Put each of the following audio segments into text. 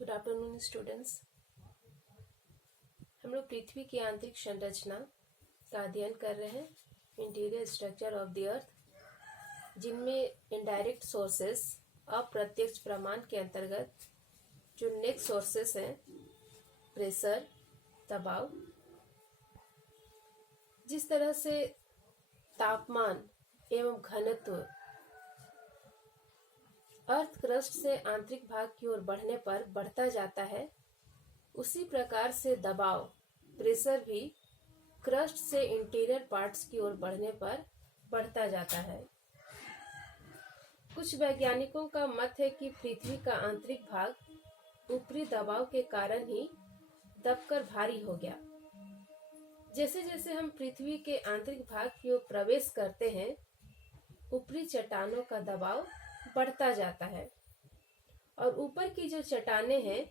Good afternoon students. हम लोग पृथ्वी की आंतरिक संरचना का अध्ययन कर रहे हैं, interior structure of the earth, जिनमें इनडायरेक्ट सोर्सेस, अप्रत्यक्ष प्रमाण के अंतर्गत जो नेक्स्ट सोर्सेस हैं, प्रेशर, दबाव, जिस तरह से तापमान एवं घनत्व अर्थ क्रस्ट से आंतरिक भाग की ओर बढ़ने पर बढ़ता जाता है, उसी प्रकार से दबाव, प्रेशर भी क्रस्ट से इंटीरियर पार्ट्स की ओर बढ़ने पर बढ़ता जाता है। कुछ वैज्ञानिकों का मत है कि पृथ्वी का आंतरिक भाग ऊपरी दबाव के कारण ही दबकर भारी हो गया। जैसे जैसे हम पृथ्वी के आंतरिक भाग की ओर प्रवेश करते हैं, ऊपरी चट्टानों का दबाव बढ़ता जाता है और ऊपर की जो चट्टानें हैं,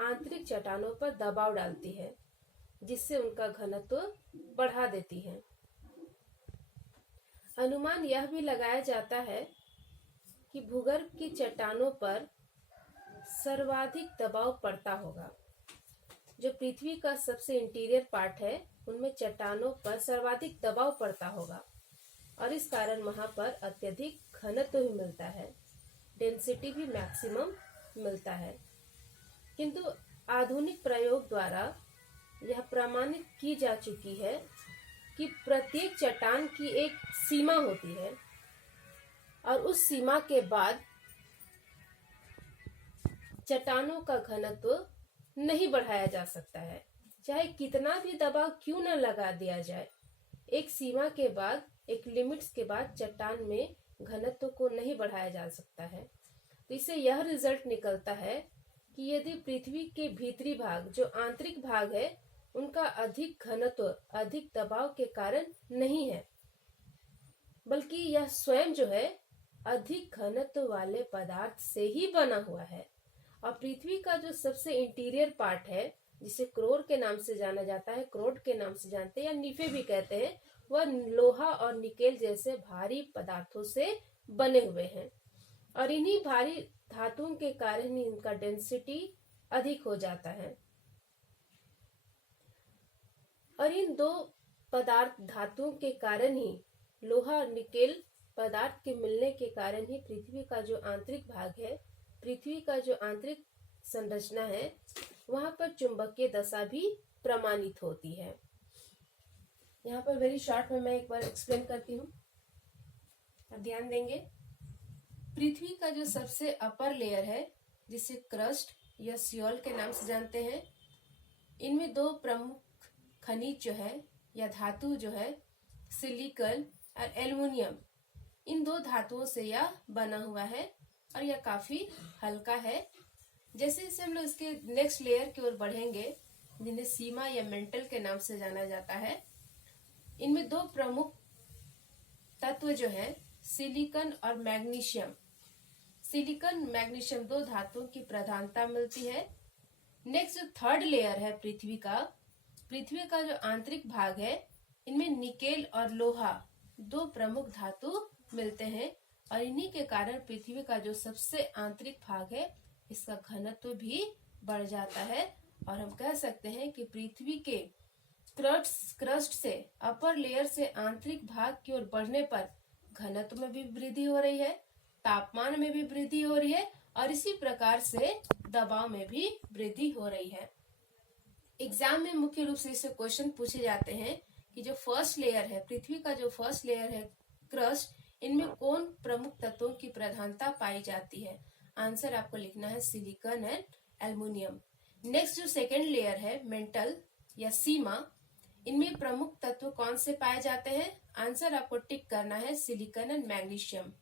आंतरिक चट्टानों पर दबाव डालती है, जिससे उनका घनत्व बढ़ा देती है। अनुमान यह भी लगाया जाता है कि भूगर्भ की चट्टानों पर सर्वाधिक दबाव पड़ता होगा। जो पृथ्वी का सबसे इंटीरियर पार्ट है, उनमें चट्टानों पर सर्वाधिक दबाव पड़ता होगा और इस कारण वहां पर अत्यधिक घनत्व भी मिलता है, डेंसिटी भी मैक्सिमम मिलता है। किंतु आधुनिक प्रयोग द्वारा यह प्रमाणित की जा चुकी है कि प्रत्येक चट्टान की एक सीमा होती है और उस सीमा के बाद चट्टानों का घनत्व नहीं बढ़ाया जा सकता है, चाहे कितना भी दबाव क्यों न लगा दिया जाए। एक सीमा के बाद, एक लिमिट्स के बाद चट्टान में घनत्व को नहीं बढ़ाया जा सकता है। तो इससे यह रिजल्ट निकलता है कि यदि पृथ्वी के भीतरी भाग, जो आंतरिक भाग है, उनका अधिक घनत्व अधिक दबाव के कारण नहीं है, बल्कि यह स्वयं जो है अधिक घनत्व वाले पदार्थ से ही बना हुआ है। और पृथ्वी का जो सबसे इंटीरियर पार्ट है, जिसे क्रोर के नाम से जाना जाता है, क्रोड के नाम से जानते हैं या निफे भी कहते हैं, वह लोहा और निकेल जैसे भारी पदार्थों से बने हुए हैं और इन्हीं भारी धातुओं के कारण ही इनका डेंसिटी अधिक हो जाता है। और इन दो पदार्थ धातुओं के कारण ही, लोहा और निकेल पदार्थ के मिलने के कारण ही पृथ्वी का जो आंतरिक भाग है, पृथ्वी का जो आंतरिक संरचना है, वहां पर चुंबकीय दशा भी प्रमाणित होती है। यहाँ पर वेरी शॉर्ट में मैं एक बार एक्सप्लेन करती हूँ, अब ध्यान देंगे। पृथ्वी का जो सबसे अपर लेयर है, जिसे क्रस्ट या सियोल के नाम से जानते हैं, इनमें दो प्रमुख खनिज जो है या धातु जो है, सिलिकॉन और एल्युमिनियम, इन दो धातुओं से यह बना हुआ है और यह काफी हल्का है। जैसे जैसे हम लोग इसके नेक्स्ट लेयर की ओर बढ़ेंगे, जिन्हें सीमा या मेंटल के नाम से जाना जाता है, इनमें दो प्रमुख तत्व जो है, सिलिकॉन और मैग्नीशियम, सिलिकॉन मैग्नीशियम दो धातुओं की प्रधानता मिलती है। नेक्स्ट जो थर्ड लेयर है पृथ्वी का जो आंतरिक भाग है, इनमें निकेल और लोहा दो प्रमुख धातु मिलते हैं और इन्हीं के कारण पृथ्वी का जो सबसे आंतरिक भाग है, इसका घनत्व भी बढ़ जाता है और हम कह सकते हैं कि पृथ्वी के क्रस्ट से, अपर लेयर से आंतरिक भाग की ओर बढ़ने पर घनत्व में भी वृद्धि हो रही है, तापमान में भी वृद्धि हो रही है और इसी प्रकार से दबाव में भी वृद्धि हो रही है। एग्जाम में मुख्य रूप से इससे क्वेश्चन पूछे जाते हैं कि जो फर्स्ट लेयर है, पृथ्वी का जो फर्स्ट लेयर है क्रस्ट, इनमें कौन प्रमुख तत्वों की प्रधानता पाई जाती है। आंसर आपको लिखना है सिलिकॉन एंड एल्युमिनियम। नेक्स्ट जो सेकेंड लेयर है मेंटल या सीमा, इनमें प्रमुख तत्व कौन से पाए जाते हैं। आंसर आपको टिक करना है सिलिकॉन एंड मैग्नीशियम।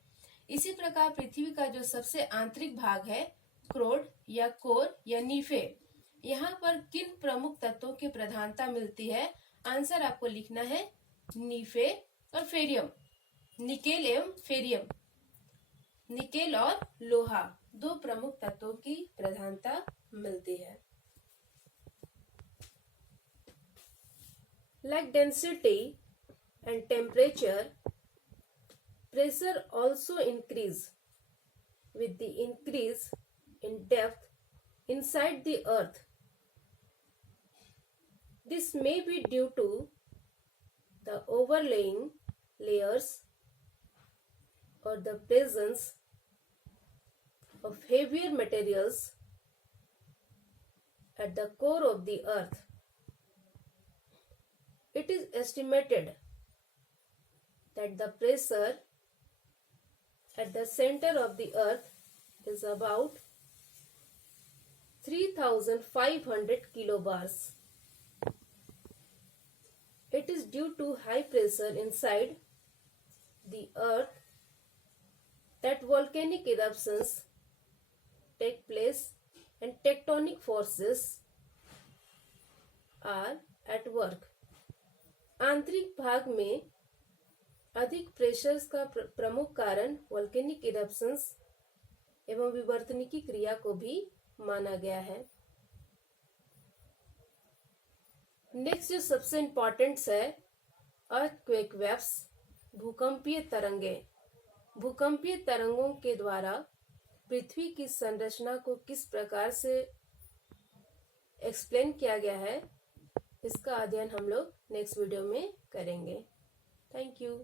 इसी प्रकार पृथ्वी का जो सबसे आंतरिक भाग है, क्रोड या कोर या निफे, यहाँ पर किन प्रमुख तत्वों की प्रधानता मिलती है। आंसर आपको लिखना है निफे और फेरियम, निकेल एवं फेरियम, निकेल और लोहा दो प्रमुख तत्वों की प्रधानता मिलती है। Like density and temperature, pressure also increase with the increase in depth inside the earth. This may be due to the overlaying layers or the presence of heavier materials at the core of the earth. It is estimated that the pressure at the center of the earth is about 3,500 kilobars. It is due to high pressure inside the earth that volcanic eruptions take place and tectonic forces are at work. आंतरिक भाग में अधिक pressures का प्रमुख कारण volcanic eruptions एवं विवर्तनिकी क्रिया को भी माना गया है। नेक्स्ट जो सबसे इम्पोर्टेंट है अर्थक्वेक वेव्स, भूकंपीय तरंगे। भूकंपीय तरंगों के द्वारा पृथ्वी की संरचना को किस प्रकार से एक्सप्लेन किया गया है, इसका अध्ययन हम लोग नेक्स्ट वीडियो में करेंगे। Thank you.